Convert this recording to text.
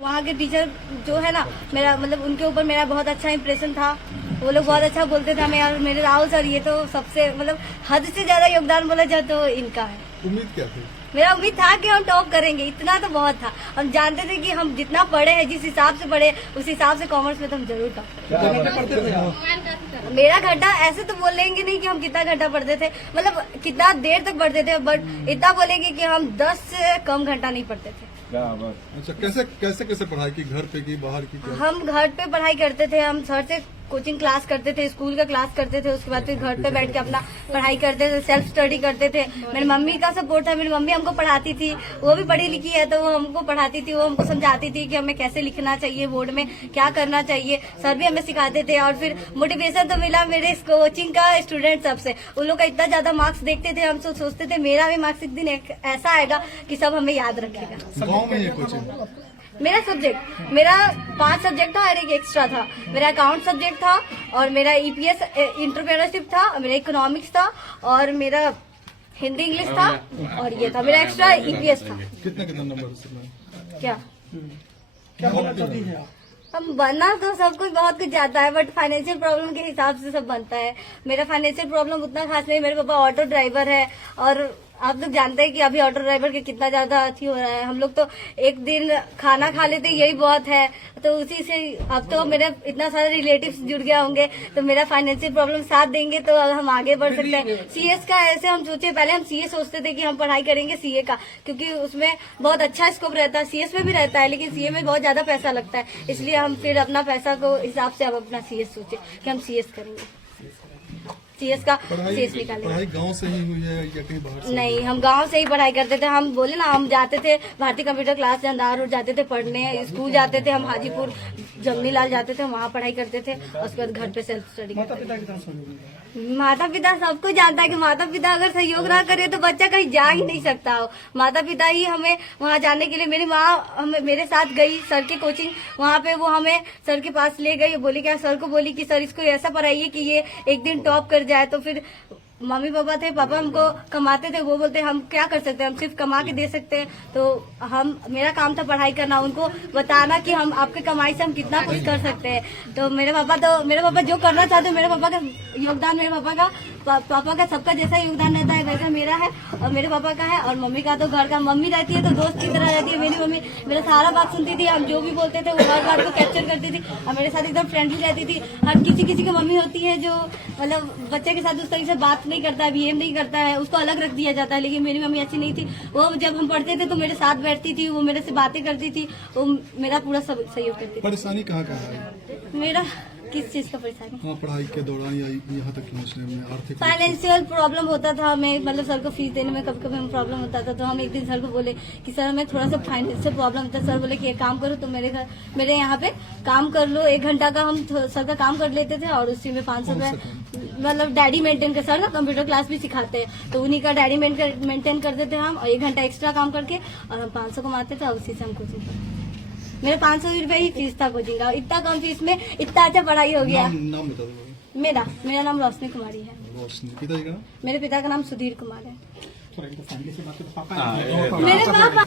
वहाँ के टीचर जो है ना, मेरा मतलब उनके ऊपर मेरा बहुत अच्छा इम्प्रेशन था। वो लोग बहुत अच्छा बोलते थे हमें, और मेरे राहुल सर ये तो सबसे मतलब हद से ज्यादा योगदान बोला जाए तो इनका है। उम्मीद क्या थी? मेरा उम्मीद था कि हम टॉप करेंगे, इतना तो बहुत था। हम जानते थे कि हम जितना पढ़े हैं, जिस हिसाब से पढ़े उस हिसाब से कॉमर्स में तो हम जरूर टॉप। मेरा घंटा ऐसे तो बोलेंगे नहीं कि हम कितना घंटा पढ़ते थे, मतलब कितना देर तक पढ़ते थे, बट इतना बोलेंगे कि हम 10 से कम घंटा नहीं पढ़ते थे। अच्छा, कैसे पढ़ाई की, घर पे की बाहर की क्या? हम घर पे पढ़ाई करते थे, हम सर से कोचिंग क्लास करते थे, स्कूल का क्लास करते थे, उसके बाद फिर घर पे बैठ के अपना पढ़ाई करते थे, सेल्फ स्टडी करते थे। मेरी मम्मी का सपोर्ट था, मेरी मम्मी हमको पढ़ाती थी, वो भी पढ़ी लिखी है तो वो हमको पढ़ाती थी, वो हमको समझाती थी कि हमें कैसे लिखना चाहिए, बोर्ड में क्या करना चाहिए। सर भी हमें सिखाते थे, और फिर मोटिवेशन तो मिला मेरे इस कोचिंग का स्टूडेंट सबसे। उन लोग का इतना ज्यादा मार्क्स देखते थे, हम सोचते थे मेरा भी मार्क्स एक दिन ऐसा आएगा कि सब हमें याद रखेगा। गाँव में ये कोचिंग? मेरा सब्जेक्ट, मेरा 5 सब्जेक्ट था और एक एक्स्ट्रा था। मेरा अकाउंट सब्जेक्ट था, और मेरा ईपीएस एंटरप्रेन्योरशिप था, मेरा इकोनॉमिक्स था, और मेरा हिंदी इंग्लिश था, और ये था मेरा एक्स्ट्रा ईपीएस था। कितना नंबर? क्या बनना चाहती है आप? हम बनना तो सब कुछ बहुत कुछ जाता है, बट फाइनेंशियल प्रॉब्लम के हिसाब से सब बनता है। मेरा फाइनेंशियल प्रॉब्लम उतना खास नहीं। मेरे पापा ऑटो ड्राइवर है, और आप लोग जानते हैं कि अभी ऑटो ड्राइवर के कितना ज्यादा अथी हो रहा है। हम लोग तो एक दिन खाना खा लेते यही बहुत है, तो उसी से अब तो मेरे इतना सारे रिलेटिव्स जुड़ गया होंगे, तो मेरा फाइनेंशियल प्रॉब्लम साथ देंगे तो हम आगे बढ़ सकते हैं। सीएस का ऐसे हम सोचे, पहले हम सीए सोचते थे कि हम पढ़ाई करेंगे सीए का, क्योंकि उसमें बहुत अच्छा स्कोप रहता है। सीएस में भी रहता है, लेकिन सीए में बहुत ज्यादा पैसा लगता है, इसलिए हम फिर अपना पैसा को हिसाब से अब अपना सीएस सोचे कि हम सीएस करेंगे, सीएस का सीएस निकालेंगे। पढ़ाई गांव से ही हुई है या कहीं बाहर से? नहीं, हम गांव से ही पढ़ाई करते थे। हम बोले ना, हम जाते थे भारतीय कंप्यूटर क्लास जंदार रोड जाते थे पढ़ने, स्कूल जाते थे, हम हाजीपुर जमनी लाल जाते थे, वहाँ पढ़ाई करते थे, और उसके बाद घर पे सेल्फ स्टडी। माता पिता सबको जानता है कि माता पिता अगर सहयोग ना करे तो बच्चा कहीं जा ही नहीं सकता हो। माता पिता ही हमें वहाँ जाने के लिए, मेरी माँ हमें मेरे साथ गई सर के कोचिंग, वहाँ पे वो हमें सर के पास ले गई, बोली क्या, सर को बोली कि सर इसको ऐसा पढ़ाइए कि ये एक दिन टॉप कर जाए। तो फिर मम्मी पापा थे, पापा हमको कमाते थे, वो बोलते हम क्या कर सकते हैं, हम सिर्फ कमा के दे सकते हैं। तो हम, मेरा काम था पढ़ाई करना, उनको बताना कि हम आपके कमाई से हम कितना कुछ कर सकते हैं। तो मेरे पापा जो करना चाहते हैं, मेरे पापा का योगदान, मेरे पापा का सबका जैसा योगदान रहता है वैसा मेरा है, और मेरे पापा का है। और मम्मी का तो घर का, मम्मी रहती है तो दोस्त की तरह रहती है। मेरी मम्मी मेरा सारा बात सुनती थी, हम जो भी बोलते थे वो हर बात को कैप्चर करती थी, और मेरे साथ एकदम फ्रेंडली रहती थी। हर किसी की मम्मी होती है जो मतलब बच्चे के साथ उस तरीके से बात नहीं करता है, बिहेव नहीं करता है, उसको अलग रख दिया जाता है। लेकिन मेरी मम्मी ऐसी नहीं थी, वो जब हम पढ़ते थे तो मेरे साथ बैठती थी, वो मेरे से बातें करती थी, वो मेरा पूरा सहयोग करती थी। परेशानी कहाँ है? मेरा किस चीज का परेशानी? हाँ, पढ़ाई के दौरान या यहाँ तक पहुँचने में आर्थिक फाइनेंशियल प्रॉब्लम होता था हमें, मतलब सर को फीस देने में कभी कभी हमें प्रॉब्लम होता था। तो हम एक दिन सर को बोले कि सर हमें थोड़ा सा फाइनेंशियल प्रॉब्लम होता है। सर बोले कि एक काम करो, तो मेरे यहाँ पे काम कर लो, 1 घंटा का हम सर का काम कर लेते थे, और उसी में 500 रुपए मतलब डायरी मेंटेन कर, सर ना कंप्यूटर क्लास भी सिखाते हैं, तो उन्हीं का डायरी मेंटेन करते थे हम, और 1 घंटा एक्स्ट्रा काम करके, और हम 500 कमाते थे, और उसी से हम कोचिंग। मेरा 500 रुपए ही फीस था कोचिंग का, इतना कम फीस में इतना अच्छा पढ़ाई हो गया। नाम बता दो। मेरा नाम रोशनी कुमारी है। रोशनी। पिताजी का? मेरे पिता का नाम सुधीर कुमार है। हाँ, मेरे पापा